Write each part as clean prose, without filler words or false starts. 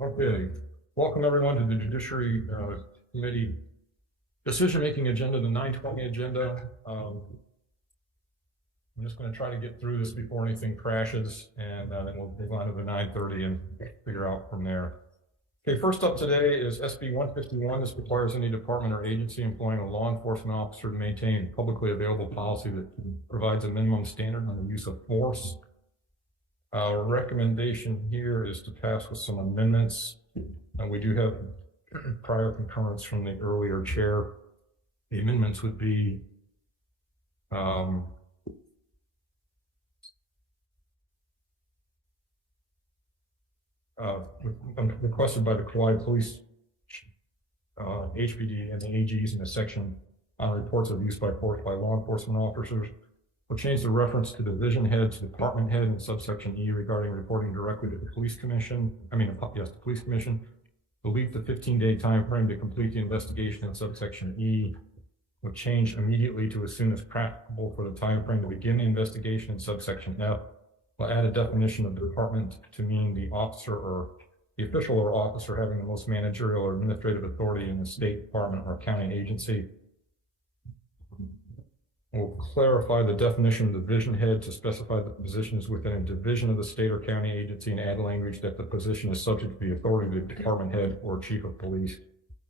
Okay, welcome everyone to the Judiciary Committee decision-making agenda, the 920 agenda. I'm just going to try to get through this before anything crashes, and then we'll move on to the 930 and figure out from there. Okay, first up today is SB 151. This requires any department or agency employing a law enforcement officer to maintain publicly available policy that provides a minimum standard on the use of force. Our recommendation here is to pass with some amendments. And we do have prior concurrence from the earlier chair. The amendments would be requested by the Kauai Police, HPD, and the AGs in the section on reports of use by force by law enforcement officers. We'll change the reference to division head to department head in subsection E regarding reporting directly to the police commission. The police commission. Delete the 15-day time frame to complete the investigation in subsection E. We'll change immediately to as soon as practicable for the time frame to begin the investigation in subsection F. We'll add a definition of department to mean the officer or the official or officer having the most managerial or administrative authority in the state department or county agency. We'll clarify the definition of division head to specify that the position is within a division of the state or county agency and add language that the position is subject to the authority of the department head or chief of police.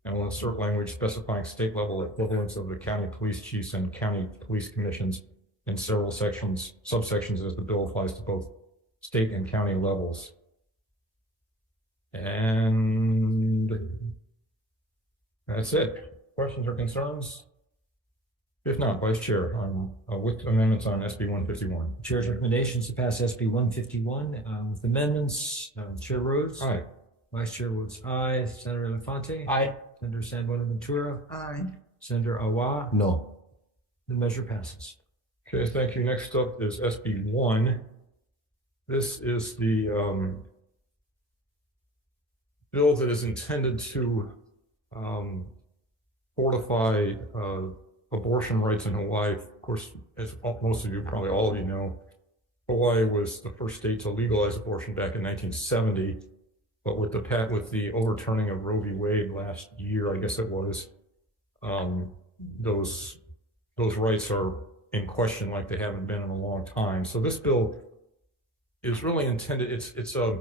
And we'll insert language specifying state level equivalents of the county police chiefs and county police commissions in several subsections as the bill applies to both state and county levels. And that's it. Questions or concerns? If not, Vice Chair, with amendments on SB 151. Chair's recommendations to pass SB 151 with amendments. Chair Rhodes. Aye. Vice Chair Woods. Aye. Senator Elefante. Aye. Senator San Buenaventura. Aye. Senator Awa. No. The measure passes. Okay, thank you. Next up is SB 1. This is the bill that is intended to fortify abortion rights in Hawaii. Of course, as most of you, probably all of you know, Hawaii was the first state to legalize abortion back in 1970. But with the overturning of Roe v. Wade last year, I guess it was, those rights are in question like they haven't been in a long time. So this bill is really intended. It's a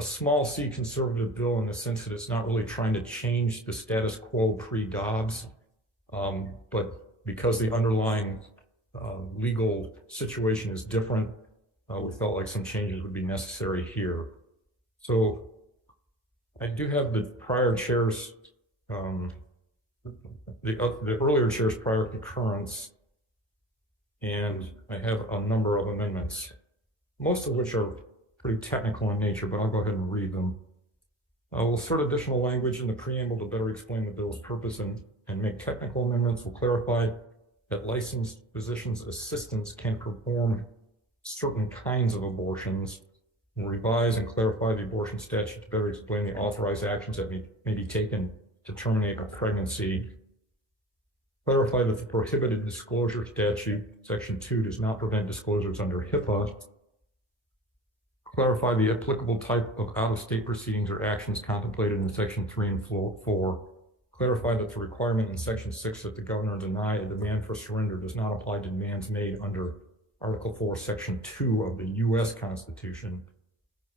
small c conservative bill in the sense that it's not really trying to change the status quo pre-Dobbs, but because the underlying legal situation is different, we felt like some changes would be necessary here. So I do have the prior chairs, the earlier chair's prior concurrence, and I have a number of amendments, most of which are pretty technical in nature, but I'll go ahead and read them. We'll insert additional language in the preamble to better explain the bill's purpose and make technical amendments. We'll clarify that licensed physician's assistants can perform certain kinds of abortions. We'll revise and clarify the abortion statute to better explain the authorized actions that may be taken to terminate a pregnancy. Clarify that the prohibited disclosure statute, section 2, does not prevent disclosures under HIPAA. Clarify the applicable type of out-of-state proceedings or actions contemplated in section 3 and 4. Clarify that the requirement in section 6 that the governor deny a demand for surrender does not apply to demands made under Article 4, section 2 of the U.S. Constitution.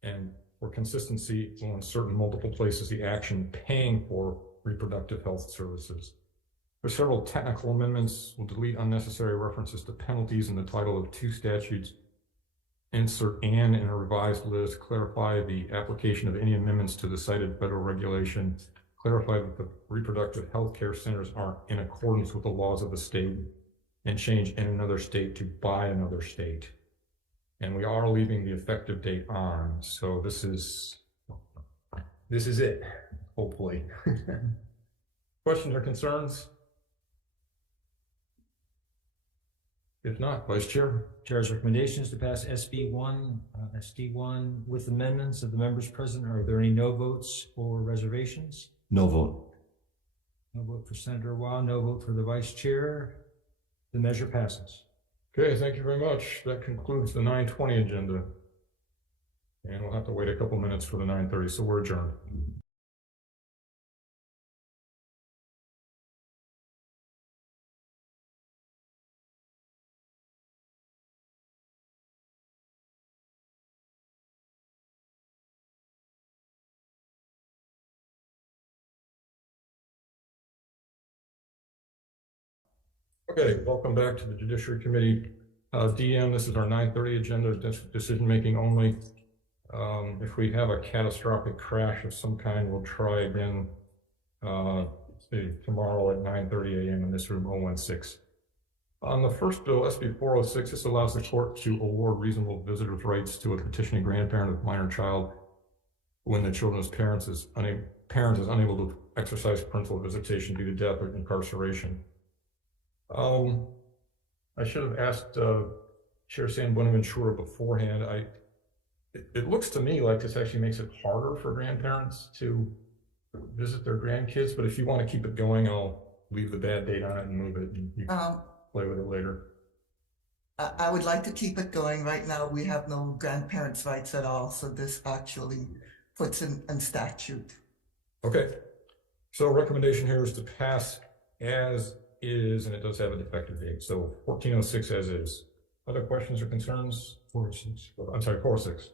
And for consistency, we'll insert in multiple places the action paying for reproductive health services. For several technical amendments, we'll delete unnecessary references to penalties in the title of 2 statutes. Insert "and" in a revised list. Clarify the application of any amendments to the cited federal regulation. Clarify that the reproductive health care centers are in accordance with the laws of the state, and change "in another state" to "by another state." And we are leaving the effective date on, so this is it, hopefully. Questions or concerns? If not, Vice Chair. Chair's recommendations to pass SB 1, SD1 with amendments of the members present. Are there any no votes or reservations? No vote. No vote for Senator Awa, no vote for the Vice Chair. The measure passes. Okay, thank you very much. That concludes the 920 agenda. And we'll have to wait a couple minutes for the 9:30, so we're adjourned. Okay, welcome back to the Judiciary Committee. DM, this is our 9:30 agenda, decision-making only. If we have a catastrophic crash of some kind, we'll try again tomorrow at 9:30 a.m. in this room 016. On the first bill, SB 406, this allows the court to award reasonable visitor's rights to a petitioning grandparent of minor child when the children's parent is unable to exercise parental visitation due to death or incarceration. I should have asked Chair San Buenaventura beforehand. It looks to me like this actually makes it harder for grandparents to visit their grandkids, but if you want to keep it going, I'll leave the bad date on it and move it, and you can play with it later. I would like to keep it going. Right now, we have no grandparents' rights at all, so this actually puts in statute. Okay, so recommendation here is to pass as is, and it does have an effective date. So 1406 as is. Other questions or concerns? 406. I'm sorry, 406.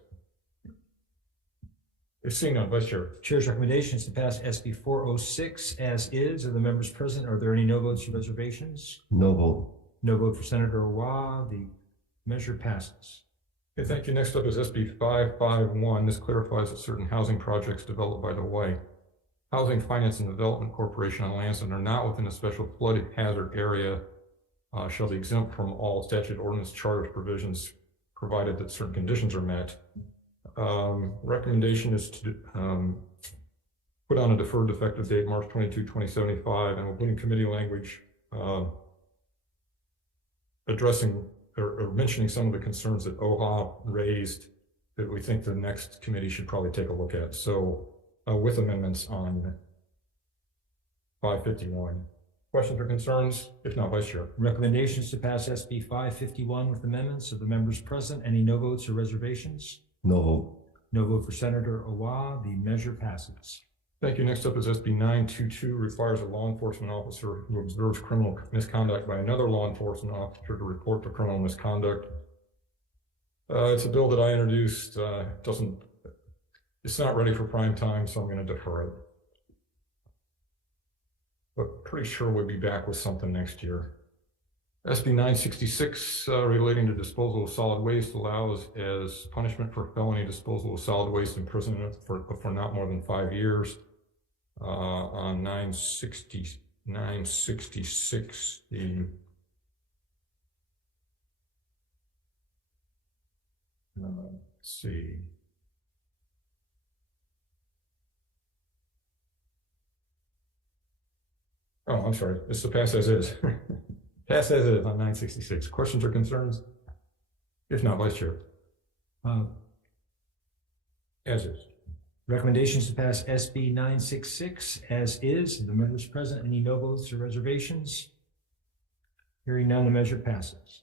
If seeing none, Vice Chair. Chair's recommendation is to pass SB 406 as is. Are the members present? Are there any no votes or reservations? No vote. No vote for Senator Owa. The measure passes. Okay, thank you. Next up is SB 551. This clarifies that certain housing projects developed by the Hawai'i Housing Finance and Development Corporation on lands that are not within a special flood hazard area shall be exempt from all statute, ordinance, charter provisions, provided that certain conditions are met. Recommendation is to put on a deferred effective date, March 22, 2075, and we'll put in committee language addressing or mentioning some of the concerns that OHA raised that we think the next committee should probably take a look at. So with amendments on 551. Questions or concerns? If not, Vice Chair. Recommendation is to pass SB 551 with amendments. Of the members present, any no votes or reservations? No vote. No vote for Senator Owa. The measure passes. Thank you. Next up is SB 922, requires a law enforcement officer who observes criminal misconduct by another law enforcement officer to report the criminal misconduct. It's a bill that I introduced. It's not ready for prime time, so I'm going to defer it. But pretty sure we'll be back with something next year. SB 966, relating to disposal of solid waste, allows as punishment for felony disposal of solid waste imprisonment for not more than 5 years. On 966, let's see. Oh, I'm sorry. This is a pass as is. Pass as is on 966. Questions or concerns? If not, Vice Chair. As is. Recommendations to pass SB 966 as is. The members present, any no votes or reservations? Hearing none, the measure passes.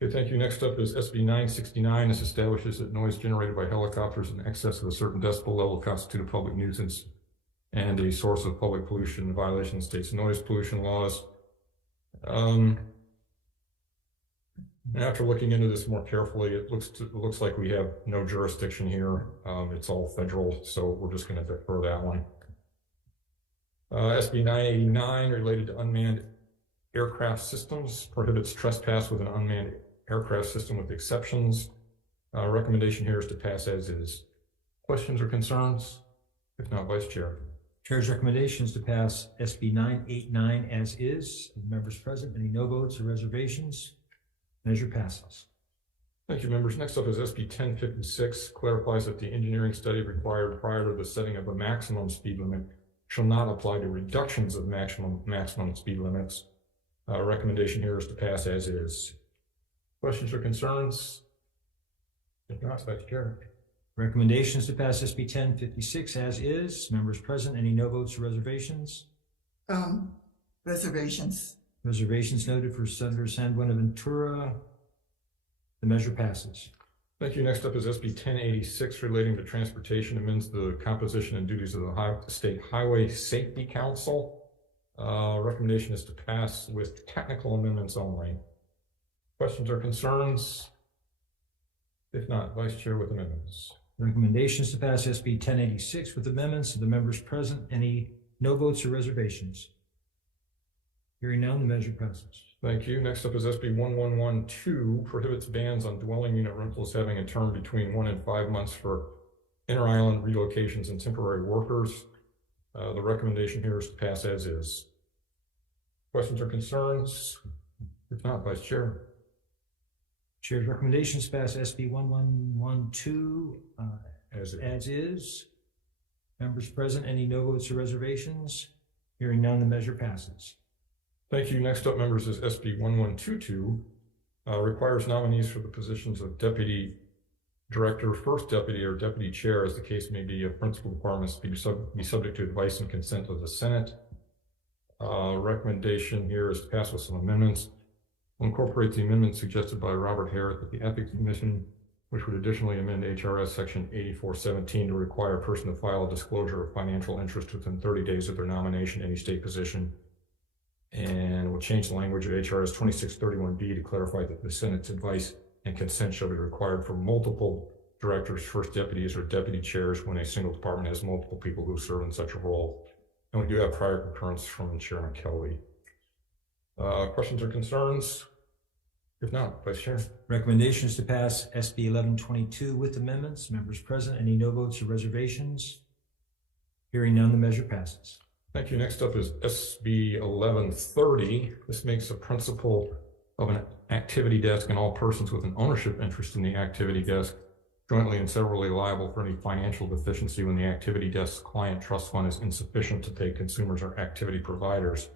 Okay, thank you. Next up is SB 969. This establishes that noise generated by helicopters in excess of a certain decibel level constitute a public nuisance and a source of public pollution in violation of state's noise pollution laws. After looking into this more carefully, it looks like we have no jurisdiction here. It's all federal, so we're just going to defer that one. SB 989, related to unmanned aircraft systems, prohibits trespass with an unmanned aircraft system with exceptions. Recommendation here is to pass as is. Questions or concerns? If not, Vice Chair. Chair's recommendation is to pass SB 989 as is. Members present, any no votes or reservations? Measure passes. Thank you, members. Next up is SB 1056, clarifies that the engineering study required prior to the setting of a maximum speed limit shall not apply to reductions of maximum speed limits. Recommendation here is to pass as is. Questions or concerns? If not, Vice Chair. Recommendations to pass SB 1056 as is. Members present, any no votes or reservations? Reservations. Reservations noted for Senator San Buenaventura. The measure passes. Thank you. Next up is SB 1086 relating to transportation, amends the composition and duties of the State Highway Safety Council. Recommendation is to pass with technical amendments only. Questions or concerns? If not, Vice Chair with amendments. Recommendations to pass SB 1086 with amendments. Of the members present, any no votes or reservations? Hearing none, the measure passes. Thank you. Next up is SB 1112, prohibits bans on dwelling unit rentals having a term between 1 and 5 months for inter-island relocations and temporary workers. The recommendation here is to pass as is. Questions or concerns? If not, Vice Chair. Chair's recommendations to pass SB 1112 As is. Members present, any no votes or reservations? Hearing none, the measure passes. Thank you. Next up, members, is SB 1122, requires nominees for the positions of Deputy Director, First Deputy, or Deputy Chair, as the case may be, of principal departments to be subject to advice and consent of the Senate. Recommendation here is to pass with some amendments. We'll incorporate the amendment suggested by Robert Harris at the Ethics Commission, which would additionally amend HRS Section 8417 to require a person to file a disclosure of financial interest within 30 days of their nomination in any state position. And we'll change the language of HRS 2631B to clarify that the Senate's advice and consent shall be required for multiple directors, first deputies, or deputy chairs when a single department has multiple people who serve in such a role. And we do have prior concurrence from Chairman Kelly. Questions or concerns? If not, Vice Chair. Recommendations to pass SB 1122 with amendments. Members present, any no votes or reservations? Hearing none, the measure passes. Thank you. Next up is SB 1130. This makes a principal of an activity desk and all persons with an ownership interest in the activity desk jointly and severally liable for any financial deficiency when the activity desk's client trust fund is insufficient to pay consumers or activity providers.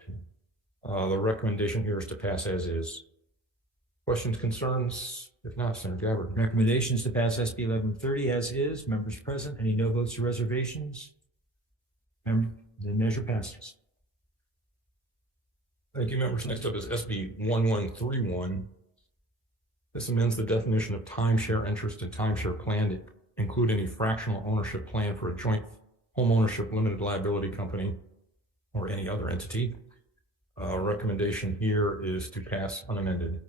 The recommendation here is to pass as is. Questions, concerns? If not, Senator Gabbard. Recommendations to pass SB 1130 as is. Members present, any no votes or reservations? The measure passes. Thank you, members. Next up is SB 1131. This amends the definition of timeshare interest and timeshare plan to include any fractional ownership plan for a joint home ownership limited liability company or any other entity. Recommendation here is to pass unamended.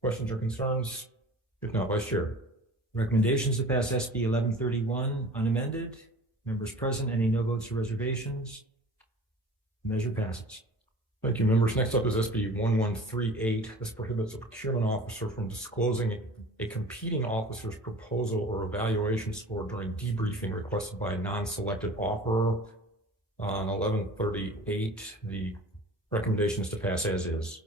Questions or concerns? If not, Vice Chair. Recommendations to pass SB 1131 unamended. Members present, any no votes or reservations? The measure passes. Thank you, members. Next up is SB 1138. This prohibits a procurement officer from disclosing a competing officer's proposal or evaluation score during debriefing requested by a non-selected offerer. On 1138, the recommendation is to pass as is.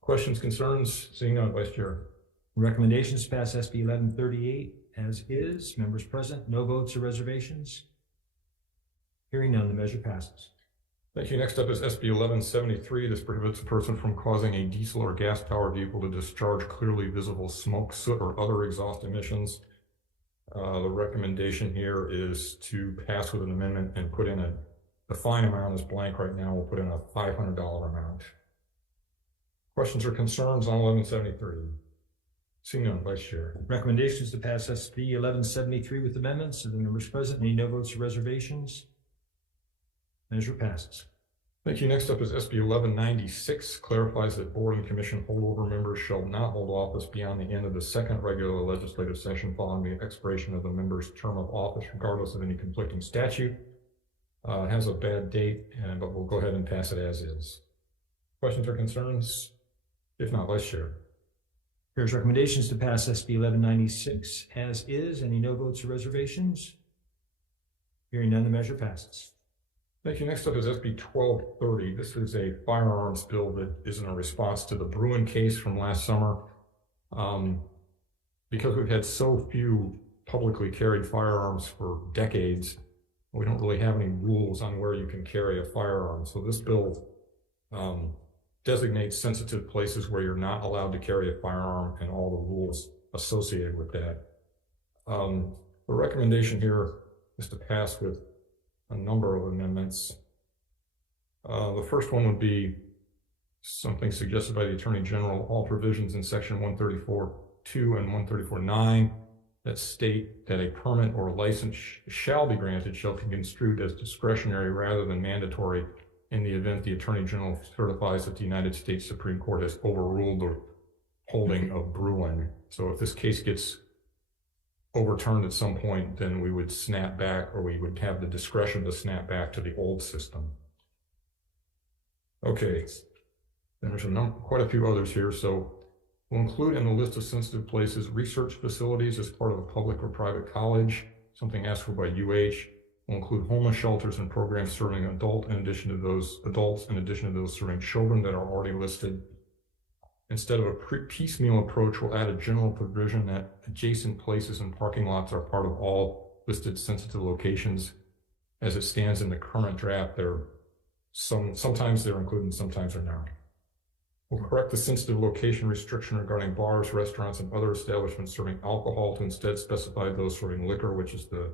Questions, concerns? Seeing none, Vice Chair. Recommendations to pass SB 1138 as is. Members present, no votes or reservations? Hearing none, the measure passes. Thank you. Next up is SB 1173. This prohibits a person from causing a diesel or gas-powered vehicle to discharge clearly visible smoke, soot, or other exhaust emissions. The recommendation here is to pass with an amendment and put in the fine amount is blank right now. We'll put in a $500 amount. Questions or concerns on 1173? Seeing none, Vice Chair. Recommendations to pass SB 1173 with amendments. Of the members present, any no votes or reservations? Measure passes. Thank you. Next up is SB 1196, clarifies that board and commission holdover members shall not hold office beyond the end of the second regular legislative session following the expiration of the member's term of office, regardless of any conflicting statute. It has a bad date, but we'll go ahead and pass it as is. Questions or concerns? If not, Vice Chair. Chair's recommendations to pass SB 1196 as is. Any no votes or reservations? Hearing none, the measure passes. Thank you. Next up is SB 1230. This is a firearms bill that is in a response to the Bruin case from last summer. Because we've had so few publicly carried firearms for decades, we don't really have any rules on where you can carry a firearm. So this bill designates sensitive places where you're not allowed to carry a firearm and all the rules associated with that. The recommendation here is to pass with a number of amendments. The first one would be something suggested by the Attorney General. All provisions in section 134.2 and 134.9 that state that a permit or license shall be granted shall be construed as discretionary rather than mandatory in the event the Attorney General certifies that the United States Supreme Court has overruled the holding of Bruin. So if this case gets overturned at some point, then we would snap back, or we would have the discretion to snap back to the old system. Okay, then there's quite a few others here. So we'll include in the list of sensitive places research facilities as part of a public or private college, something asked for by UH. We'll include homeless shelters and programs serving adults in addition to those serving children that are already listed. Instead of a piecemeal approach, we'll add a general provision that adjacent places and parking lots are part of all listed sensitive locations. As it stands in the current draft, sometimes they're included and sometimes they're not. We'll correct the sensitive location restriction regarding bars, restaurants, and other establishments serving alcohol to instead specify those serving liquor, which is the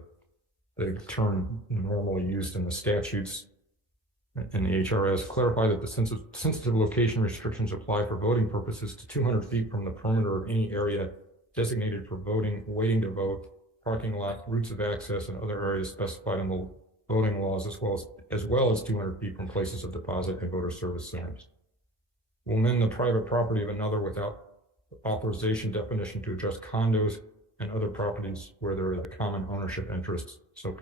term normally used in the statutes and the HRS. Clarify that the sensitive location restrictions apply for voting purposes to 200 feet from the perimeter of any area designated for voting, waiting to vote, parking lot, routes of access, and other areas specified in the voting laws, as well as 200 feet from places of deposit and voter service centers. We'll amend the private property of another without authorization definition to address condos and other properties where there is a common ownership interest. So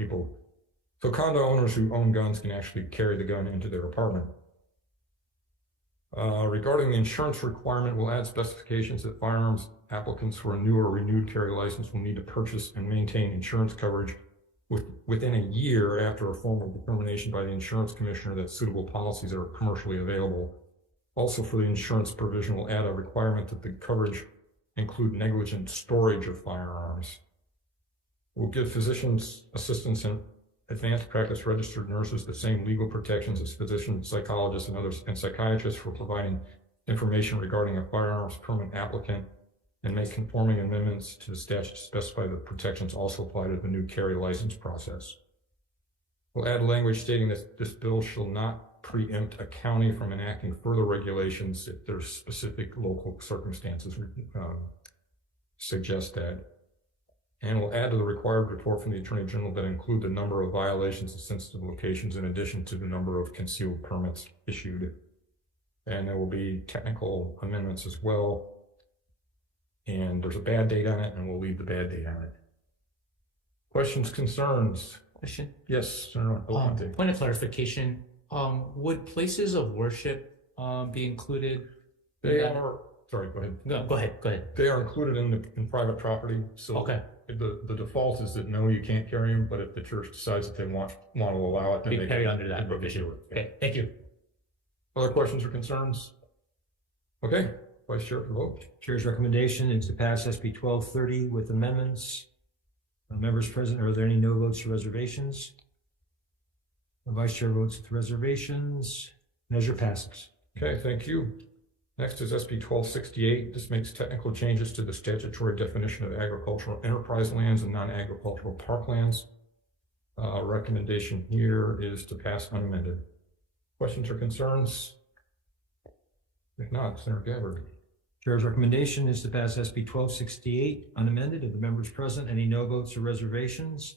condo owners who own guns can actually carry the gun into their apartment. Regarding the insurance requirement, we'll add specifications that firearms applicants for a new or renewed carry license will need to purchase and maintain insurance coverage within a year after a formal determination by the insurance commissioner that suitable policies are commercially available. Also, for the insurance provision, we'll add a requirement that the coverage include negligent storage of firearms. We'll give physicians, assistants, and advanced practice registered nurses the same legal protections as physicians, psychologists, and psychiatrists for providing information regarding a firearms permit applicant, and make conforming amendments to the statute to specify that protections also apply to the new carry license process. We'll add language stating that this bill shall not preempt a county from enacting further regulations if there's specific local circumstances suggest that. And we'll add to the required report from the Attorney General that include the number of violations of sensitive locations in addition to the number of concealed permits issued. And there will be technical amendments as well. And there's a bad date on it, and we'll leave the bad date on it. Questions, concerns? Question. Yes, Senator. Point of clarification. Would places of worship be included? They are. Sorry, go ahead. No, go ahead. They are included in private property. So okay. The default is that no, you can't carry them. But if the church decides that they want to allow it, then they carry can, under that provision. Okay, thank you. Other questions or concerns? Okay, Vice Chair for vote. Chair's recommendation is to pass SB 1230 with amendments. Members present, are there any no votes or reservations? The Vice Chair votes with reservations. Measure passes. Okay, thank you. Next is SB 1268. This makes technical changes to the statutory definition of agricultural enterprise lands and non-agricultural parklands. Recommendation here is to pass unamended. Questions or concerns? If not, Senator Gabbard. Chair's recommendation is to pass SB 1268 unamended. Of the members present, any no votes or reservations?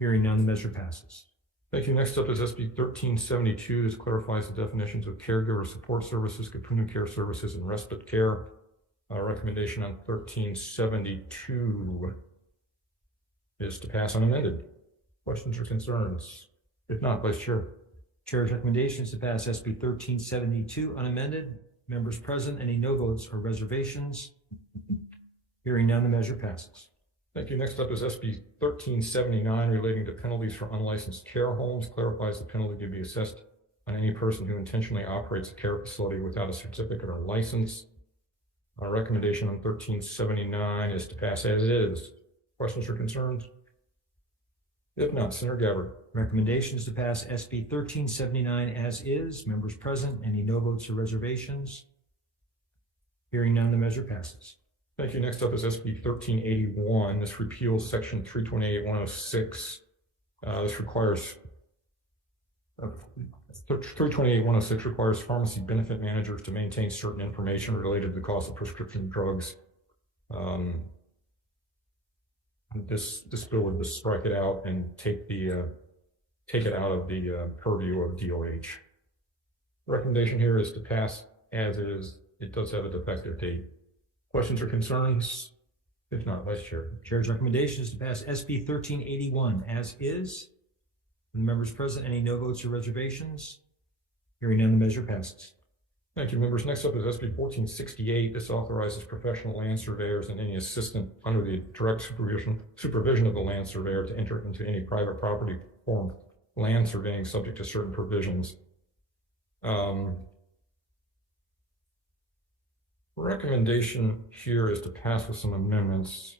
Hearing none, the measure passes. Thank you. Next up is SB 1372. This clarifies the definitions of caregiver support services, Kapuna care services, and respite care. Recommendation on 1372 is to pass unamended. Questions or concerns? If not, Vice Chair. Chair's recommendation is to pass SB 1372 unamended. Members present, any no votes or reservations? Hearing none, the measure passes. Thank you. Next up is SB 1379 relating to penalties for unlicensed care homes. Clarifies the penalty to be assessed on any person who intentionally operates a care facility without a certificate or license. Our recommendation on 1379 is to pass as is. Questions or concerns? If not, Senator Gabbard. Recommendation is to pass SB 1379 as is. Members present, any no votes or reservations? Hearing none, the measure passes. Thank you. Next up is SB 1381. This repeals section 328-106. This requires 328-106 requires pharmacy benefit managers to maintain certain information related to the cost of prescription drugs. this bill would just strike it out and take it out of the purview of DOH. Recommendation here is to pass as is. It does have a defective date. Questions or concerns? If not, Vice Chair. Chair's recommendation is to pass SB 1381 as is. From the members present, any no votes or reservations? Hearing none, the measure passes. Thank you, members. Next up is SB 1468. This authorizes professional land surveyors and any assistant under the direct supervision of the land surveyor to enter into any private property form land surveying subject to certain provisions. Recommendation here is to pass with some amendments.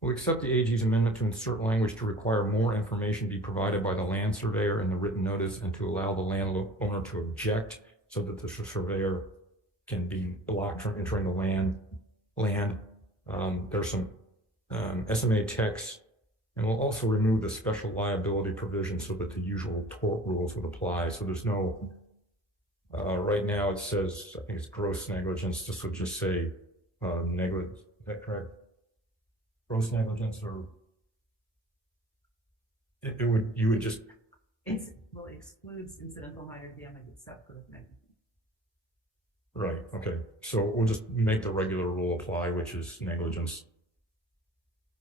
We'll accept the AG's amendment to insert language to require more information be provided by the land surveyor in the written notice and to allow the landowner to object so that the surveyor can be blocked from entering the land. There's some SMA text, and we'll also remove the special liability provision so that the usual tort rules would apply. So there's no, right now it says, I think it's gross negligence. This would just say negligence. Is that correct? Gross negligence, or you would just. It excludes incidental minor damage except for negligence. Right, okay. So we'll just make the regular rule apply, which is negligence.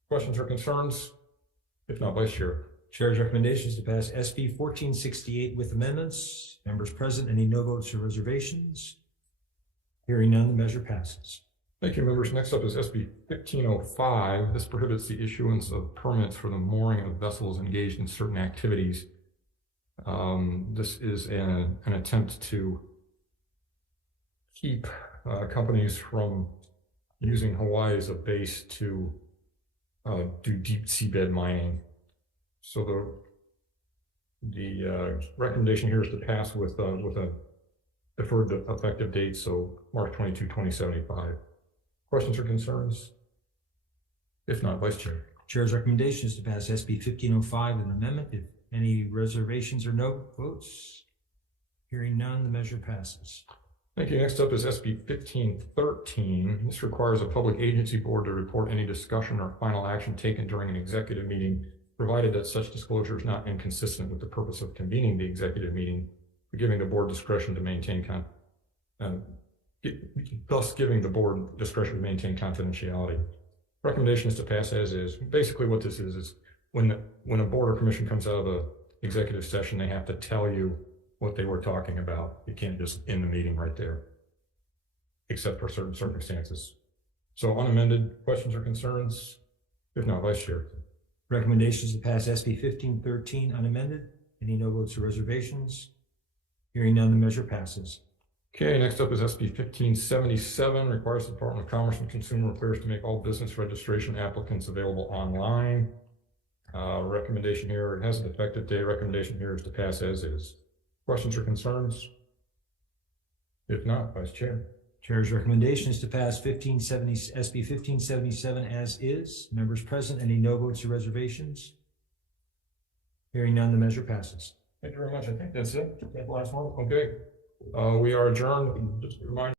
Questions or concerns? If not, Vice Chair. Chair's recommendation is to pass SB 1468 with amendments. Members present, any no votes or reservations? Hearing none, the measure passes. Thank you, members. Next up is SB 1505. This prohibits the issuance of permits for the mooring of vessels engaged in certain activities. This is an attempt to keep companies from using Hawaii as a base to do deep seabed mining. So the recommendation here is to pass with a deferred effective date, so March 22, 2075. Questions or concerns? If not, Vice Chair. Chair's recommendation is to pass SB 1505 with an amendment. If any reservations or no votes? Hearing none, the measure passes. Thank you. Next up is SB 1513. This requires a public agency board to report any discussion or final action taken during an executive meeting, provided that such disclosure is not inconsistent with the purpose of convening the executive meeting, giving the board discretion to maintain thus giving the board discretion to maintain confidentiality. Recommendation is to pass as is. Basically what this is when a board or commission comes out of the executive session, they have to tell you what they were talking about. You can't just end the meeting right there, except for certain circumstances. So unamended, questions or concerns? If not, Vice Chair. Recommendation is to pass SB 1513 unamended. Any no votes or reservations? Hearing none, the measure passes. Okay, next up is SB 1577, requires the Department of Commerce and Consumer Affairs to make all business registration applicants available online. Recommendation here, it has an effective date. Recommendation here is to pass as is. Questions or concerns? If not, Vice Chair. Chair's recommendation is to pass SB 1577 as is. Members present, any no votes or reservations? Hearing none, the measure passes. Thank you very much. I think that's it. That last one. Okay. We are adjourned. Just a reminder.